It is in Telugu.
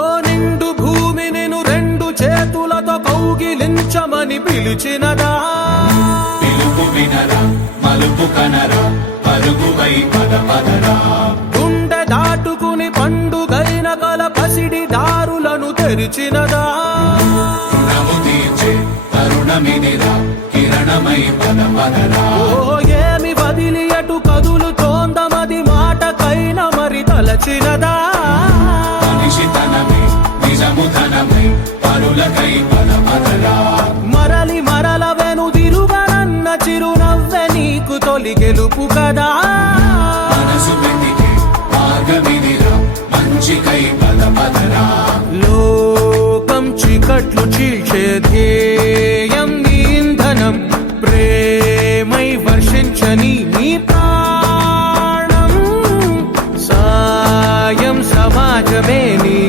ఓ నిండు భూమి నిన్ను రెండు చేతులతో కౌగిలించమని పిలిచినదా పిలుపు వినరా మలుపు కనరా పరుగువై పద పదరా గుండె దాటుకుని పండుగైన గల పసిడి దారులను తెరిచినదా రుణము తీర్చే తరుణమిదిరా కిరణమై పద పదరా ఓ ఏమి వదిలి అటు కదులుతోందమది మాటకైన మరి తలచినదా మనిషితనమే నిజము ధనమై పరులకై పద పదరా మరలి మరల వెనుదిరుగనన్న చిరునవ్వె నీకు తొలి గెలుపు కదా మనసు వెతికే మార్గమిదిరా మంచికై పద పదరా లోకం చీకట్లు చీల్చే ధ్యేయం